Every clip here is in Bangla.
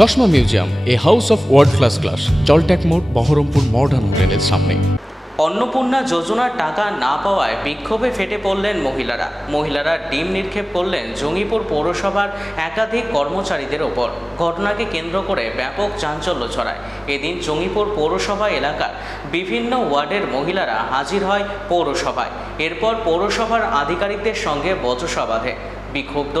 চশমা museum, a house of world class, জলট্যাক মোড়, বহরমপুর মডার্ন হোটেলের সামনে। অন্নপূর্ণা যোজনার টাকা না পাওয়ায় বিক্ষোভে ফেটে পড়লেন মহিলারা ডিম নিক্ষেপ করলেন জঙ্গিপুর পৌরসভার একাধিক কর্মচারীদের ওপর। ঘটনাকে কেন্দ্র করে ব্যাপক চাঞ্চল্য ছড়ায়। এদিন জঙ্গিপুর পৌরসভা এলাকার বিভিন্ন ওয়ার্ডের মহিলারা হাজির হয় পৌরসভায়। এরপর পৌরসভার আধিকারিকদের সঙ্গে বচসা বাঁধে। বিক্ষুব্ধ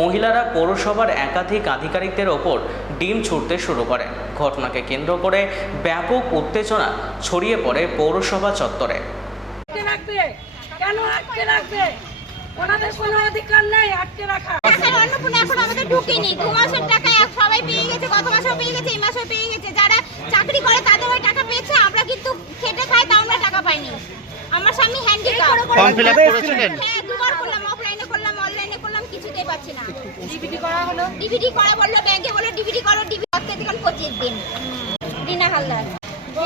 মহিলারা পৌরসভার একাধিক আধিকারিকদের ওপর ডিম ছুড়তে শুরু করে। ঘটনাকে কেন্দ্র করে ব্যাপক উত্তেজনা ছড়িয়ে পড়ে পৌরসভা চত্বরে। ওনাদের কোনো অধিকার নেই আটকে রাখা। অন্নপূর্ণা এখন আমাদের ঢুকেনি। 2 মাসের টাকা সবাই পেয়ে গেছে, গত মাসেও পেয়ে গেছে, এই মাসেও পেয়ে গেছে। যারা চাকরি করে তাদের ওই টাকা পেয়েছে, আমরা কিন্তু খেটে খাই তাও আমরা টাকা পাইনি। আমার স্বামী হ্যান্ডিক্যাপ। ফর্ম ফিল আপ করেছিলেন? হ্যাঁ, 2 বার করলাম, অফলাইনে করলাম, অনলাইনে করলাম, কিছুতেই পাচ্ছি না। ডিবিটি করা হলো, ডিবিটি করা বললো, ব্যাংকে বললো ডিবিটি করো, ডিবি করতে দিলাম 25 দিন। রিনা হালদার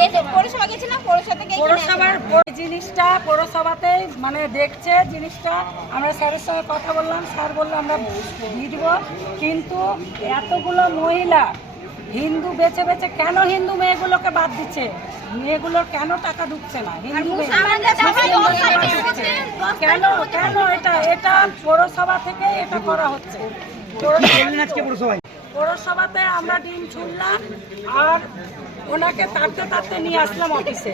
এই যে পৌরসভা গেছিলাম, পৌরসভা থেকে পৌরসভার জিনিসটা পৌরসভাতে মানে দেখছে জিনিসটা। আমরা স্যারের সঙ্গে কথা বললাম, স্যার বললো আমরা দিয়ে দিব, কিন্তু এতগুলো মহিলা হিন্দু বেছে বেছে কেন হিন্দু মেয়েগুলোকে বাদ দিচ্ছে? মেয়েগুলোর কেন টাকা ঢুকছে না? হিন্দু কেন কেন এটা পৌরসভা থেকে এটা করা হচ্ছে। পৌরসভাতে আমরা ডিম ছুড়লাম আর ওনাকে তাড়তে নিয়ে আসলাম অফিসে।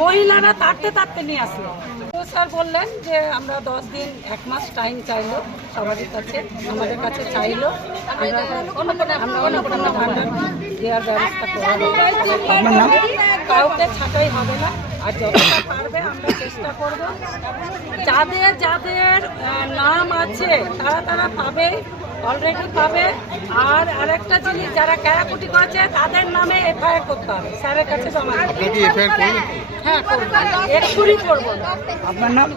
মহিলারা তাড়তে নিয়ে আসলো। তো স্যার বললেন যে আমরা 10 দিন 1 মাস টাইম চাইলো সবারই কাছে, আমাদের কাছে চাইলো। আমরা অন্নপূর্ণা ভান্ডার দেওয়ার ব্যবস্থা করবো। কাউকে ছাঁটাই হবে না, আর যতটা পারবে আমরা চেষ্টা করব। যাদের নাম আছে তারা পাবে, অলরেডি পাবে। আর আরেকটা জিনিস, যারা ক্যারাকুটি করেছে তাদের নামে এফআইআর করতে হবে, স্যারের কাছে জমা দিতে হবে। হ্যাঁ, এক্ষুনি করবো। আপনার নাম?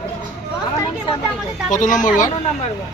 আমার নাম শ্যামলী। কত নম্বর ওয়ার্ড? 9 নম্বর ওয়ার্ড।